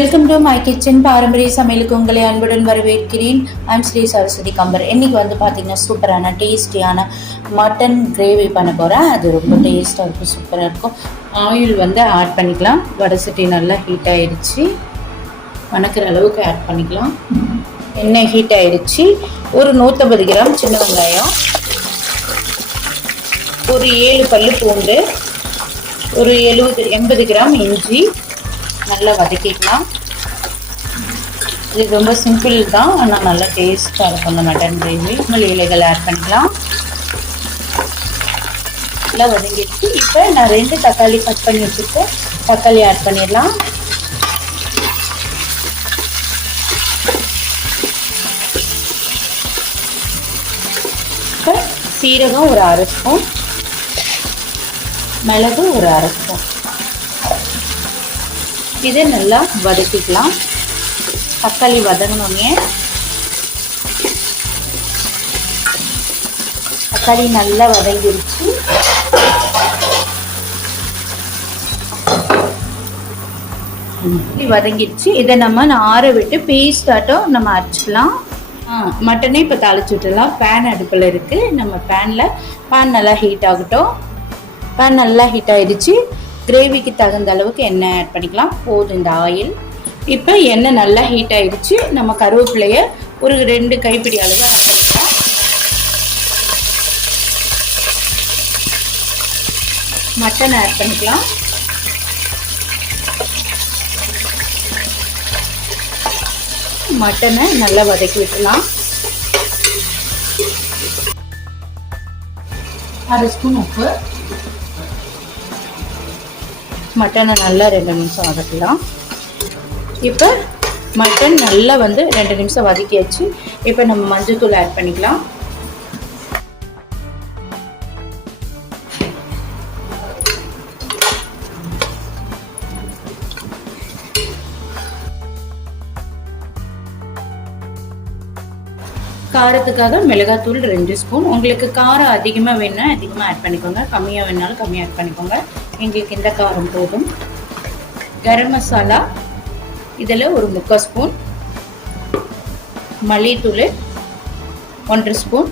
Welcome to my kitchen பாரம்பரிய சமையலுக்கு உங்களை அன்புடன் வரவேற்கிறேன். ஐம் ஸ்ரீ சரஸ்வதி கம்பர். இன்னைக்கு வந்து பார்த்தீங்கன்னா சூப்பரான டேஸ்டியான மட்டன் கிரேவி பண்ண போகிறேன் அது ரொம்ப டேஸ்ட்டாக இருக்கும் சூப்பராக இருக்கும். ஆயில் வந்து ஆட் பண்ணிக்கலாம். வடை சட்டி நல்லா ஹீட் ஆயிடுச்சு. வணக்கிற அளவுக்கு ஆட் பண்ணிக்கலாம். எண்ணெய் ஹீட் ஆயிடுச்சு. ஒரு நூற்றம்பது கிராம் சின்ன வெங்காயம். ஒரு ஏழு பல்லு பூண்டு. ஒரு எழுபது எண்பது கிராம் இஞ்சி. நல்லா வதக்கிக்கலாம். இது ரொம்ப சிம்பிள் தான். ஆனால் நல்லா டேஸ்ட்டாக இருக்கும் அந்த மட்டன் கிரேவி. மல்லி இலைகள் ஆட் பண்ணிக்கலாம். நல்லா வதங்கிடுச்சு. இப்போ நான் ரெண்டு தக்காளி கட் பண்ணி வச்சுருக்கேன். தக்காளி ஆட் பண்ணிடலாம். இப்போ சீரகம் ஒரு அரை ஸ்பூன். மிளகு ஒரு அரை ஸ்பூன். இதை நல்லா வதக்கிக்கலாம். தக்காளி வதங்கினோடனே தக்காளி நல்லா வதங்கிருச்சு. வதங்கிடுச்சு இதை நம்ம ஆற விட்டு பேஸ்டாட்டம் நம்ம அரைச்சிக்கலாம். மட்டனே இப்போ தாளிச்சு விட்டுலாம் பேன் அடுப்பில் இருக்குது நம்ம பேனில் பேன் நல்லா ஹீட் ஆகட்டும். பேன் நல்லா ஹீட் ஆகிடுச்சு கிரேவிக்கு தகுந்த அளவுக்கு எண்ணெய் ஆட் பண்ணிக்கலாம். போதும் இந்த ஆயில் இப்போ எண்ணெய் நல்லா ஹீட் ஆயிடுச்சு. நம்ம கருவேப்பிலைய ஒரு ரெண்டு கைப்பிடி அளவு அரைச்சிக்கலாம் பண்ணிக்கலாம் மட்டன் ஆட் பண்ணிக்கலாம். மட்டனை நல்லா வதக்கி விட்டுலாம். அரை ஸ்பூன் உப்பு. மட்டனை நல்லா ரெண்டு நிமிஷம் வதக்கலாம். இப்போ மட்டன் நல்லா வந்து ரெண்டு நிமிஷம் வதக்கியாச்சு. இப்போ நம்ம மஞ்சள்தூள் ஆட் பண்ணிக்கலாம். காரத்துக்காக மிளகாத்தூள் ரெண்டு ஸ்பூன். உங்களுக்கு காரம் அதிகமாக வேணும்னா அதிகமாக ஆட் பண்ணிக்கோங்க. கம்மியாக வேணாலும் கம்மியாக ஆட் பண்ணிக்கோங்க. எங்களுக்கு இந்த காரம் போதும். கரம் மசாலா இதில் ஒரு முக்கால் ஸ்பூன் மல்லித்தூள் ஒன்றரை ஸ்பூன்.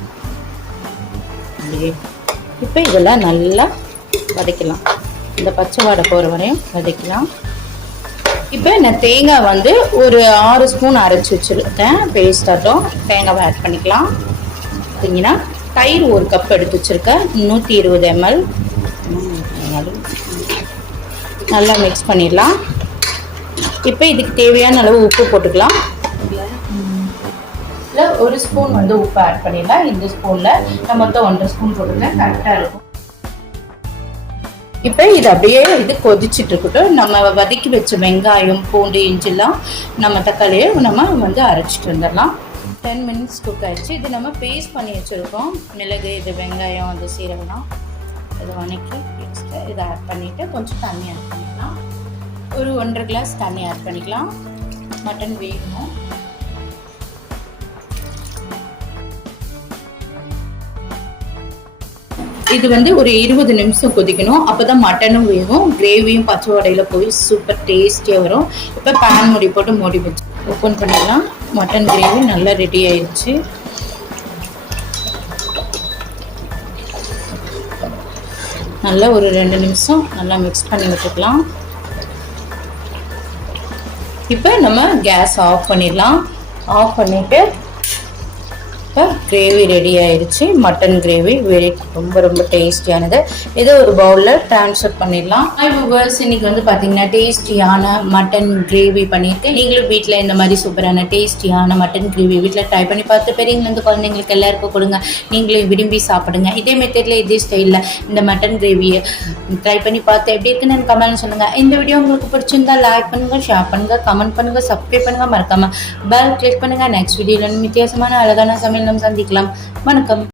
இப்போ இதெல்லாம் நல்லா வதக்கலாம். இந்த பச்சை வாடை போகிற வரையும் வதக்கலாம். இப்போ நான் தேங்காய் வந்து ஒரு ஆறு ஸ்பூன் அரைச்சி வச்சுருக்கேன். பேஸ்டாட்டம் தேங்காவை ஆட் பண்ணிக்கலாம். பார்த்தீங்கன்னா தயிர் ஒரு கப் எடுத்து வச்சுருக்கேன். நூற்றி இருபது எம்எல் நல்லா மிக்ஸ் பண்ணிடலாம். இப்போ இதுக்கு தேவையான அளவு உப்பு போட்டுக்கலாம். இல்லை ஒரு ஸ்பூன் வந்து உப்பு ஆட் பண்ணிடலாம். இந்த ஸ்பூனில் நான் மொத்தம் ஒன்றரை ஸ்பூன் போட்டுருக்கேன் கரெக்டாக இருக்கும். இப்போ இது அப்படியே இது கொதிச்சுட்டு இருக்கட்டும். நம்ம வதக்கி வச்ச வெங்காயம் பூண்டு இஞ்சிலாம் நம்ம தக்காளியை நம்ம வந்து அரைச்சிட்டு வந்துடலாம். டென் மினிட்ஸ் குக் ஆயிடுச்சு. இது நம்ம பேஸ்ட் பண்ணி வச்சுருக்கோம். மிளகு இது வெங்காயம் அது சீரகம்லாம் இது வணக்கி இதை ஆட் பண்ணிவிட்டு கொஞ்சம் தண்ணி ஆட் பண்ணிக்கலாம் ஒரு ஒன்றரை கிளாஸ் தண்ணி ஆட் பண்ணிக்கலாம். மட்டன் வேகணும். இது வந்து ஒரு இருபது நிமிஷம் கொதிக்கணும். அப்போதான் மட்டனும் வேகும். கிரேவியும் பச்சை வடையில் போய் சூப்பர் டேஸ்டியாக வரும். இப்போ பேன் மூடி போட்டு மூடி வச்சு ஓப்பன் பண்ணிடலாம். மட்டன் கிரேவி நல்லா ரெடி ஆயிடுச்சு. நல்லா ஒரு ரெண்டு நிமிஷம் நல்லா மிக்ஸ் பண்ணி விட்டுக்கலாம். இப்போ நம்ம கேஸ் ஆஃப் பண்ணிடலாம். ஆஃப் பண்ணிவிட்டு இப்போ கிரேவி ரெடி ஆயிடுச்சு மட்டன் கிரேவி வெரி ரொம்ப ரொம்ப டேஸ்டியானது இதை ஒரு பவுலில் ட்ரான்ஸ்ஃபர் பண்ணிடலாம். ஹாய் விவர்ஸ் இன்னைக்கு வந்து பார்த்தீங்கன்னா டேஸ்டியான மட்டன் கிரேவி பண்ணியிருக்கேன் நீங்களும் வீட்டில் இந்த மாதிரி சூப்பரான டேஸ்டியான மட்டன் கிரேவி வீட்டில் ட்ரை பண்ணி பார்த்து பெரியவங்கலேருந்து குழந்தைங்களுக்கு எல்லாருக்கும் கொடுங்க. நீங்களும் விரும்பி சாப்பிடுங்க. இதே மெத்தடில் இதே ஸ்டைலில் இந்த மட்டன் கிரேவியை ட்ரை பண்ணி பார்த்து எப்படி இருக்குன்னு எனக்கு கமெண்ட் சொல்லுங்கள் இந்த வீடியோ உங்களுக்கு பிடிச்சிருந்தா லைக் பண்ணுங்கள் ஷேர் பண்ணுங்கள் கமெண்ட் பண்ணுங்கள் சப்ஸ்கிரைப் பண்ணுங்கள் மறக்காமல் பெல் கிளிக் பண்ணுங்கள் நெக்ஸ்ட் வீடியோவில் வித்தியாசமான அழகான சமையல் நம்ம சந்திக்கலாம். வணக்கம்.